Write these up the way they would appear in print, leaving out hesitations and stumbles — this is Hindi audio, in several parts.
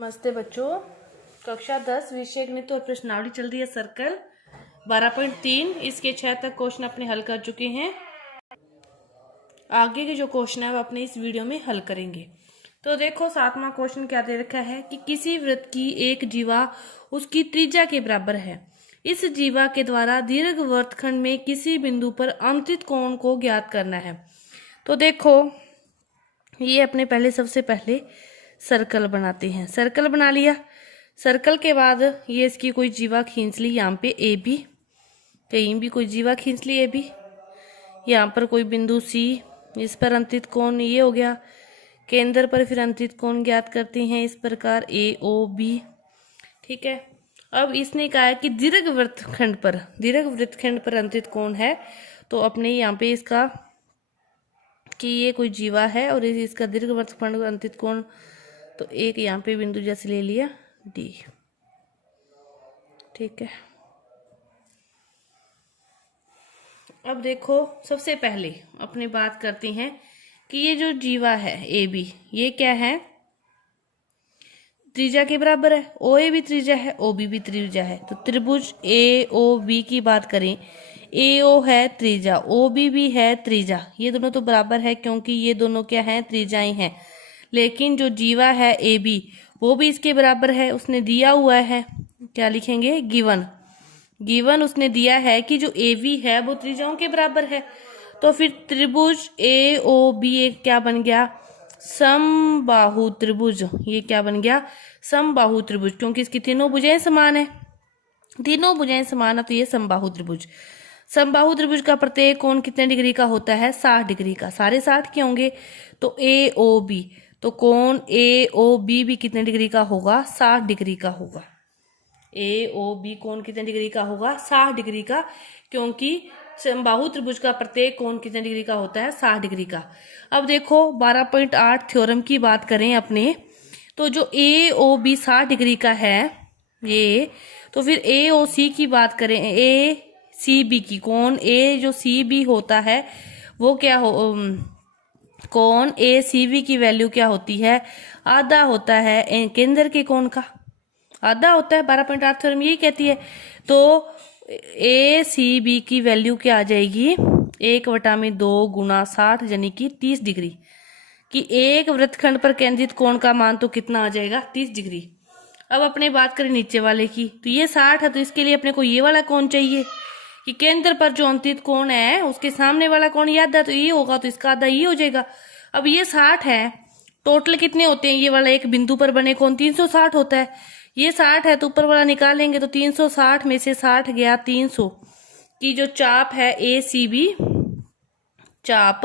नमस्ते बच्चों। कक्षा 10 विषय गणित और प्रश्नावली चल रही है सर्कल 12.3। इसके 6 तक क्वेश्चन अपने हल कर चुके हैं। आगे के जो क्वेश्चन है वो अपने इस वीडियो में हल करेंगे। तो देखो 7वां क्वेश्चन क्या दे रखा है कि किसी वृत्त की एक जीवा उसकी त्रिज्या के बराबर है। इस जीवा के द्वारा दीर्घ वृत्तखंड में किसी बिंदु पर अवंतित कोण को ज्ञात करना है। तो देखो ये अपने सबसे पहले सर्कल बनाते हैं। सर्कल बना लिया। सर्कल के बाद ये इसकी कोई जीवा खींच ली, यहाँ पे ए बी, कहीं भी कोई जीवा खींच ली ए बी, यहाँ पर कोई बिंदु सी, इस पर अंतित कोण ये हो गया। केंद्र पर फिर अंतित कोण ज्ञात करते हैं इस प्रकार ए ओ बी। ठीक है। अब इसने कहा है कि दीर्घ वृत्तखंड पर अंतित कोण है, तो अपने यहाँ पे इसका कि ये कोई जीवा है और इसका दीर्घ वृत्तखंड पर अंतित कोण, तो एक यहाँ पे बिंदु जैसे ले लिया डी। ठीक है। अब देखो सबसे पहले अपनी बात करते हैं कि ये जो जीवा है ए बी, ये क्या है, त्रिज्या के बराबर है। ओ ए भी त्रिज्या है, ओ बी भी त्रिज्या है। तो त्रिभुज ए ओ बी की बात करें, ए ओ है त्रिज्या, ओ बी भी है त्रिज्या, ये दोनों तो बराबर है क्योंकि ये दोनों क्या हैं, त्रिज्याएं हैं। लेकिन जो जीवा है ए बी वो भी इसके बराबर है, उसने दिया हुआ है, क्या लिखेंगे, गिवन उसने दिया है कि जो ए बी है वो त्रिज्याओं के बराबर है। तो फिर त्रिभुज ए ओ बी एक क्या बन गया, समबाहु त्रिभुज। ये क्या बन गया, समबाहु त्रिभुज, क्योंकि इसकी तीनों भुजाएं समान है। तीनों भुजाएं समान है तो ये समबाहु त्रिभुज। समबाहु त्रिभुज का प्रत्येक कोण कितने डिग्री का होता है, 60 डिग्री का। सारे 60 के होंगे। तो ए ओ बी, तो कोण ए ओ बी भी कितने डिग्री का होगा, 60 डिग्री का होगा। ए ओ बी कोण कितने डिग्री का होगा, 60 डिग्री का, क्योंकि समबाहु त्रिभुज का प्रत्येक कोण कितने डिग्री का होता है, 60 डिग्री का। अब देखो 12.8 थ्योरम की बात करें अपने, तो जो ए ओ बी 60 डिग्री का है ये, तो फिर ए ओ सी की बात करें, ए सी बी की, कोण ए जो सी बी होता है वो क्या हो, कोण ए सी बी की वैल्यू क्या होती है, आधा होता है केंद्र के कोण का, आधा होता है। 12.8 थ्योरम यही कहती है। तो ए सी बी की वैल्यू क्या आ जाएगी, 1/2 गुना 60 यानी कि 30 डिग्री, कि एक वृत्तखंड पर केंद्रित कोण का मान तो कितना आ जाएगा, 30 डिग्री। अब अपने बात करें नीचे वाले की, तो ये 60 है, तो इसके लिए अपने को ये वाला कोण चाहिए कि केंद्र पर जो अंतित कोण है उसके सामने वाला कोण याद है, तो ये होगा, तो इसका आधा ये हो जाएगा। अब ये 60 है, टोटल कितने होते हैं, ये वाला एक बिंदु पर बने कोण 360 होता है। ये 60 है तो ऊपर वाला निकालेंगे, तो 360 में से 60 गया 300 की जो चाप है ए सी बी, चाप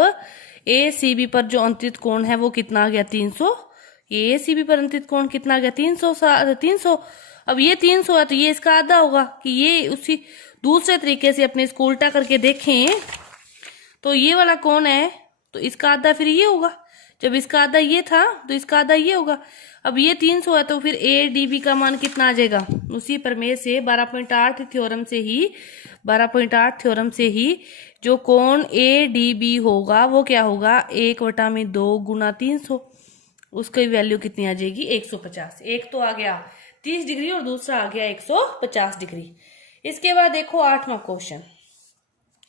ए सी बी पर जो अंतित कोण है वो कितना आ गया, 300। ए सी बी पर अंतित कोण कितना आ गया, 300। अब ये 300 है तो ये इसका आधा होगा, कि ये उसी दूसरे तरीके से अपने इसको उल्टा करके देखें तो ये वाला कोण है तो इसका आधा फिर ये होगा, जब इसका आधा ये था तो इसका आधा ये होगा। अब ये 300 है तो फिर ए डी बी का मान कितना आ जाएगा, उसी प्रमेय से 12.8 थ्योरम से ही जो कोण ए डी बी होगा वो क्या होगा, 1/2 गुना 300, उसकी वैल्यू कितनी आ जाएगी, 150। एक तो आ गया 30 डिग्री और दूसरा आ गया 150 डिग्री। इसके बाद देखो 8वां क्वेश्चन।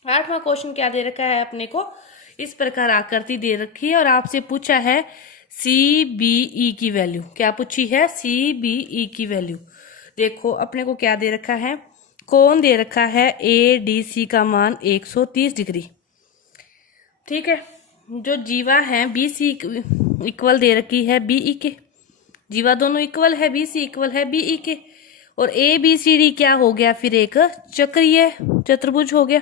8वां क्वेश्चन क्या दे रखा है अपने को, इस प्रकार आकृति दे रखी है और आपसे पूछा है सी बी ई की वैल्यू। क्या पूछी है, सी बी ई की वैल्यू। देखो अपने को क्या दे रखा है, कोण दे रखा है ए डी सी का मान 130 डिग्री। ठीक है। जो जीवा है बी सी इक्वल दे रखी है बी ई के, जीवा दोनों इक्वल है, बी सी इक्वल है बी ई के, और ए बी सी डी क्या हो गया, फिर एक चक्रीय चतुर्भुज हो गया।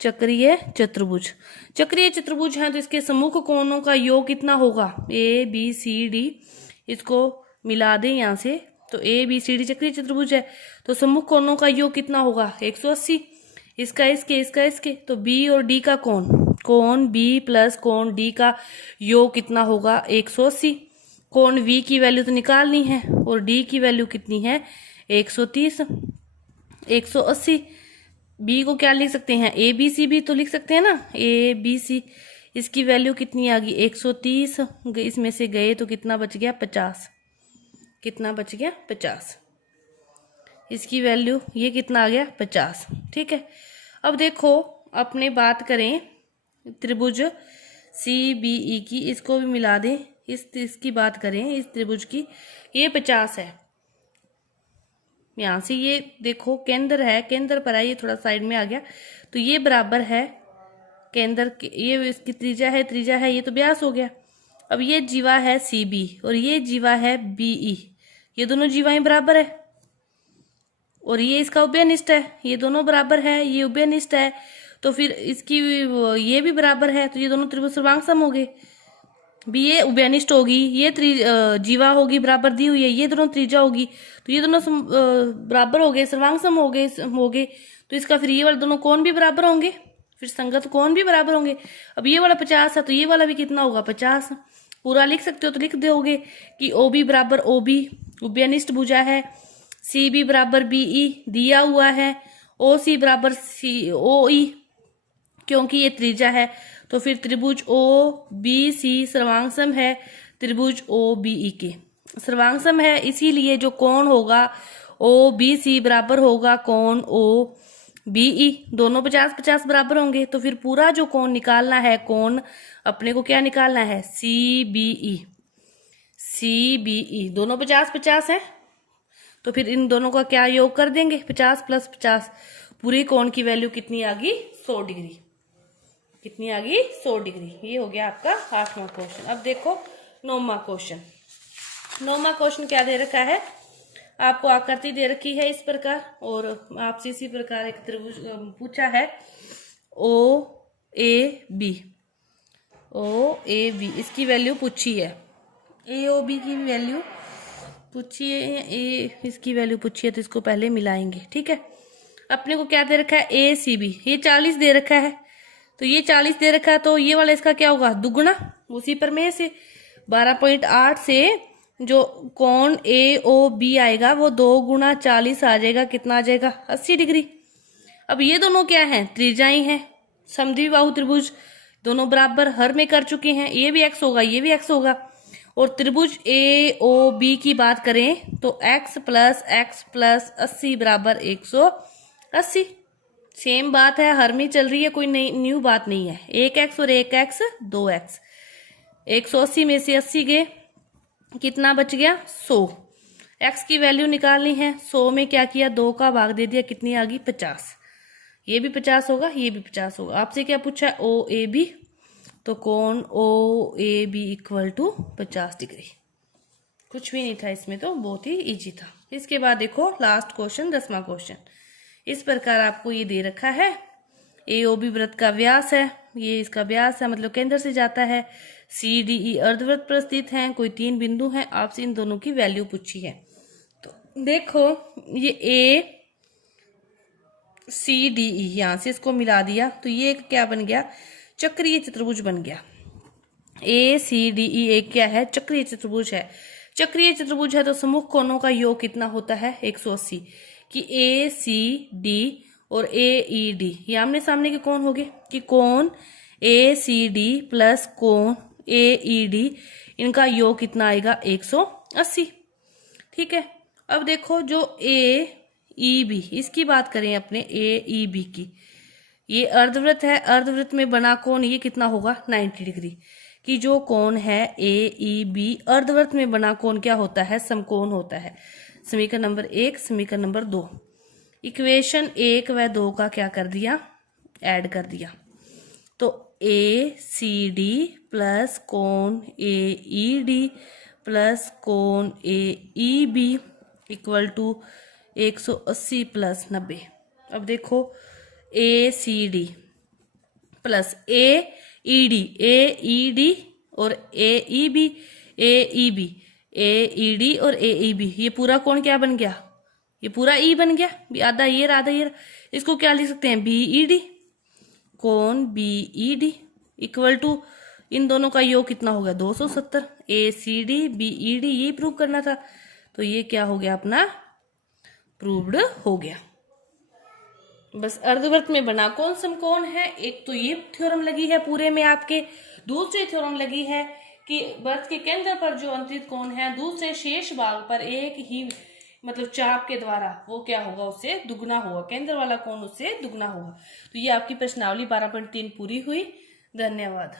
चक्रीय चतुर्भुज है तो इसके सम्मुख कोणों का योग कितना होगा, ए बी सी डी, इसको मिला दें यहाँ से, तो ए बी सी डी चक्रीय चतुर्भुज है तो सम्मुख कोणों का योग कितना होगा, 180। इसका इसके, तो बी और डी का कोण बी प्लस कोण डी का योग कितना होगा, 180। कोण वी की वैल्यू तो निकालनी है और डी की वैल्यू कितनी है, 130। 180 बी को क्या लिख सकते हैं, ए बी सी भी तो लिख सकते हैं ना, ए बी सी, इसकी वैल्यू कितनी आ गई, 130। इसमें से गए तो कितना बच गया, 50। कितना बच गया 50। इसकी वैल्यू ये कितना आ गया 50। ठीक है, अब देखो अपने बात करें त्रिभुज CBE की, इसको भी मिला दें, इसकी बात करें इस त्रिभुज की, ये 50 है। यहाँ से ये देखो केंद्र है, केंद्र पर है, ये थोड़ा साइड में आ गया, तो ये बराबर है केंद्र के, ये इसकी त्रिज्या है, ये तो व्यास हो गया। अब ये जीवा है CB और ये जीवा है BE, ये दोनों जीवाएं बराबर है, और ये इसका उभयनिष्ठ है, ये दोनों बराबर है, ये उभयनिष्ठ है, तो फिर इसकी ये भी बराबर है, तो ये दोनों त्रिभुज सर्वांग सम हो गए। भी ये उभयनिष्ठ होगी, ये जीवा होगी बराबर दी हुई है, ये दोनों त्रिज्या होगी, तो ये दोनों बराबर हो गए, सर्वांग सम हो गए। तो इसका फिर ये वाले दोनों कोण भी बराबर होंगे, फिर संगत कोण भी बराबर होंगे। अब ये वाला 50 है तो ये वाला भी कितना होगा 50। पूरा लिख सकते हो तो लिख दोगे कि OB बराबर OB उभयनिष्ठ भुजा है, CB बराबर BE दिया हुआ है, OC बराबर OE क्योंकि ये त्रिज्या है, तो फिर त्रिभुज OBC सर्वांगसम है त्रिभुज OBE के। सर्वांगसम है इसीलिए जो कोण होगा OBC बराबर होगा कोण OBE, दोनों 50-50 बराबर होंगे। तो फिर पूरा जो कोण निकालना है, कोण अपने को क्या निकालना है CBE, दोनों 50-50 है, तो फिर इन दोनों का क्या योग कर देंगे 50 + 50, पूरी कोण की वैल्यू कितनी आ गई 100 डिग्री। कितनी आ गई 100 डिग्री। ये हो गया आपका 8वां क्वेश्चन। अब देखो 9वां क्वेश्चन। 9वां क्वेश्चन क्या दे रखा है आपको, आकृति दे रखी है इस प्रकार, और आपसे इसी प्रकार एक त्रिभुज पूछा है OAB, इसकी वैल्यू पूछी है, AOB की वैल्यू पूछी है, इसकी वैल्यू पूछी है, तो इसको पहले मिलाएंगे। ठीक है, अपने को क्या दे रखा है ACB, ये 40 दे रखा है, तो ये 40 दे रखा है, तो ये वाला इसका क्या होगा दुगुना, उसी पर में से 12.8 से जो कोण AOB आएगा वो 2 × 40 आ जाएगा, कितना आ जाएगा 80 डिग्री। अब ये दोनों क्या हैं त्रिज्याएं हैं, समद्विबाहु त्रिभुज, दोनों बराबर हर में कर चुके हैं, ये भी x होगा, ये भी x होगा। और त्रिभुज AOB की बात करें तो x + 80 = 180। सेम बात है, हर में चल रही है, कोई नई न्यू बात नहीं है। 1x और 1x 2x, 180 में से 80 गए, कितना बच गया 100। x की वैल्यू निकालनी है, 100 में क्या किया 2 का भाग दे दिया, कितनी आ गई 50। ये भी 50 होगा, ये भी 50 होगा। आपसे क्या पूछा है OAB, तो कोण OAB = 50 डिग्री। कुछ भी नहीं था इसमें, तो बहुत ही इजी था। इसके बाद देखो लास्ट क्वेश्चन 10वां क्वेश्चन। इस प्रकार आपको ये दे रखा है, AOB वृत्त का व्यास है, ये इसका व्यास है मतलब केंद्र से जाता है, CDE अर्धवृत्त पर स्थित हैं, कोई 3 बिंदु हैं, आपसे इन दोनों की वैल्यू पूछी है। तो देखो ये ACDE, यहां से इसको मिला दिया तो ये एक क्या बन गया चक्रीय चतुर्भुज बन गया। ACDE एक क्या है चक्रीय चतुर्भुज है। चक्रीय चतुर्भुज है तो सम्मुख कोणों का योग कितना होता है 180, कि ACD और AED ये आमने सामने के कोण हो गए, कि कोण ACD प्लस कोण AED इनका योग कितना आएगा 180। ठीक है, अब देखो जो AEB इसकी बात करें अपने AEB की, ये अर्धवृत्त है, अर्धवृत्त में बना कोण ये कितना होगा 90 डिग्री, कि जो कोण है AEB अर्धवृत्त में बना कोण क्या होता है समकोण होता है। समीकरण नंबर 1, समीकरण नंबर 2, इक्वेशन 1 व 2 का क्या कर दिया ऐड कर दिया, तो ACD प्लस कोण AED प्लस कोण AEB = 180 + 90। अब देखो ACD प्लस AED और AED और AEB ये पूरा कोण क्या बन गया, ये पूरा E बन गया, आधा ये आधा ये, इसको क्या लिख सकते हैं BED, कोण BED = इन दोनों का योग कितना हो गया 270। ACD BED ये प्रूव करना था, तो ये क्या हो गया अपना प्रूव्ड हो गया। बस अर्धवृत्त में बना कौन समकोण है, एक तो ये थ्योरम लगी है पूरे में आपके, दूसरी थ्योरम लगी है कि वृत्त के केंद्र पर जो अंतरित कोण है दूसरे शेष भाग पर एक ही मतलब चाप के द्वारा वो क्या होगा, उससे दुगना होगा, केंद्र वाला कोण उससे दुगना होगा। तो ये आपकी प्रश्नावली 12.3 पूरी हुई। धन्यवाद।